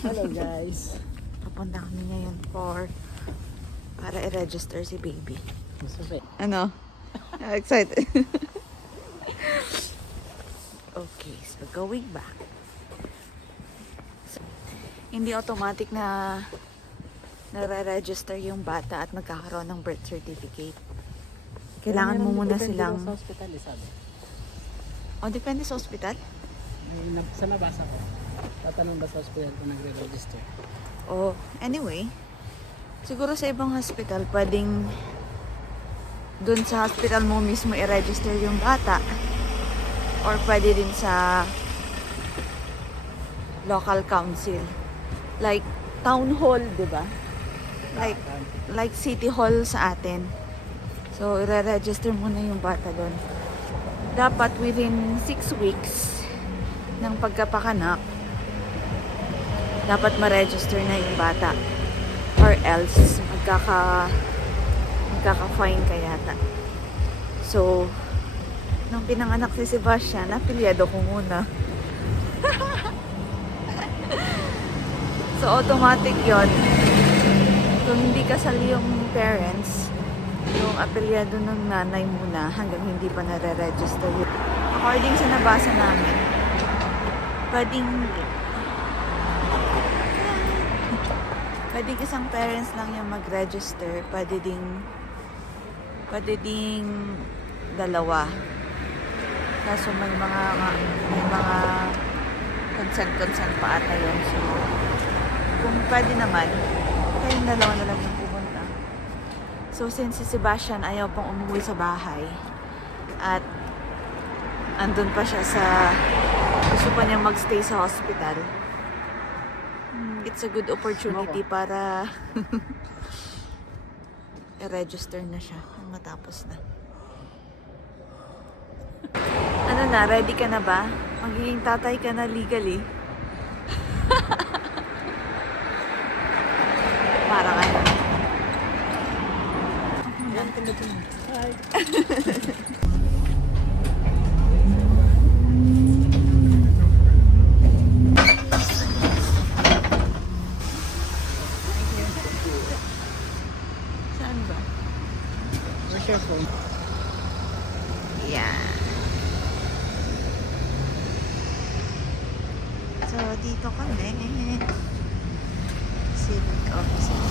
Hello guys. Papunta kami ngayon para i-register si baby. Masasay. Ano? Excited. Okay, so going back. So, hindi automatic na nare-register yung bata at magkakaroon ng birth certificate. Kailangan mo muna silang... Sa hospital, sabi. O, depende sa hospital? Sa nabasa ko. Tatanong ba sa hospital kung nagre-register? O, anyway, siguro sa ibang hospital, pwedeng dun sa hospital mo mismo i-register yung bata. Or pwede din sa local council. Like, town hall, di ba? Like city hall sa atin. So, i-register muna yung bata doon. Dapat within 6 weeks ng pagkapakanak, dapat ma-register na yung bata. Or else, magkaka-fine ka yata. So, nung pinanganak si Sebastian, napilyado ko muna. So, automatic yon. Kung hindi kasali yung parents, yung apelyado ng nanay muna hanggang hindi pa nare-register. According sa nabasa namin, pwedeng isang parents lang yung mag-register, pwede ding dalawa. Kaso may mga consent pa ata yun. So, kung pwede naman, kayong dalawa na lang yung pumunta. So, since si Sebastian ayaw pang umuwi sa bahay at andun pa siya gusto pa niya magstay sa hospital, it's a good opportunity para i-register na siya nang matapos na. Ano na, ready ka na ba? Magiging tatay ka na legally. Para ka na. Hi. Saan ba? Where's your phone? Yeah. So, dito kami. Civic offices.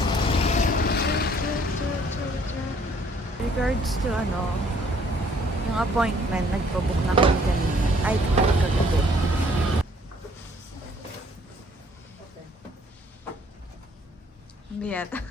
Regards to yung appointment, nagpabook na kami kanina. Ay, kagabi. Hindi yata.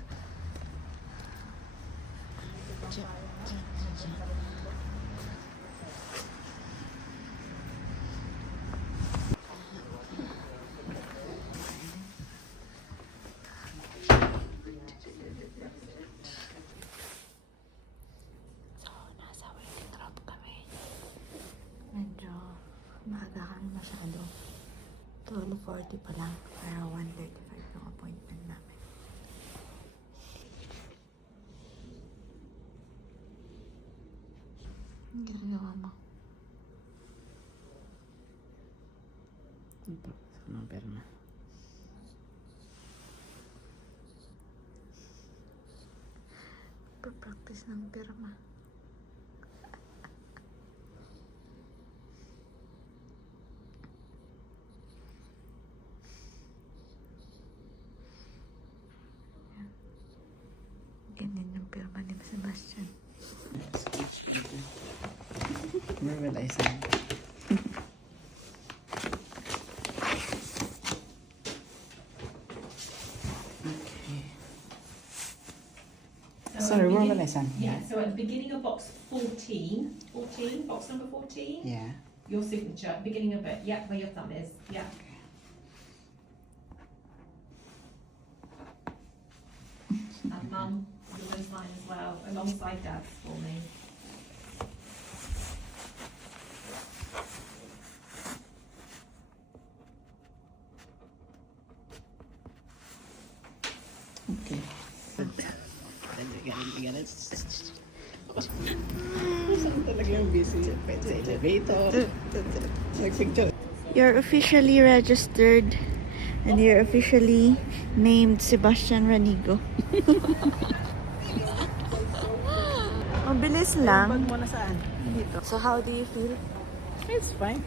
Medyo maaga kami masyado. 12:40 pa lang. Para 1:35 yung appointment namin. Ang ginagawa mo? Ito. Saan ang pera mo? Practice ng pirma. Ganyan yung pirma ni Sebastian. Where will I sign? Sorry, where will I sign? Yeah, so at the beginning of box 14, box number 14, Yeah. your signature, beginning of it, yeah, where your thumb is, yeah. And mum, you're going to sign as well, alongside dad's for me. Okay. Saan talaga yung busy? Sa elevator. Nagpicture. You're officially registered And you're officially named Sebastian Ranigo. Mabilis lang. Bag mo na saan? Dito. So how do you feel? It's fine.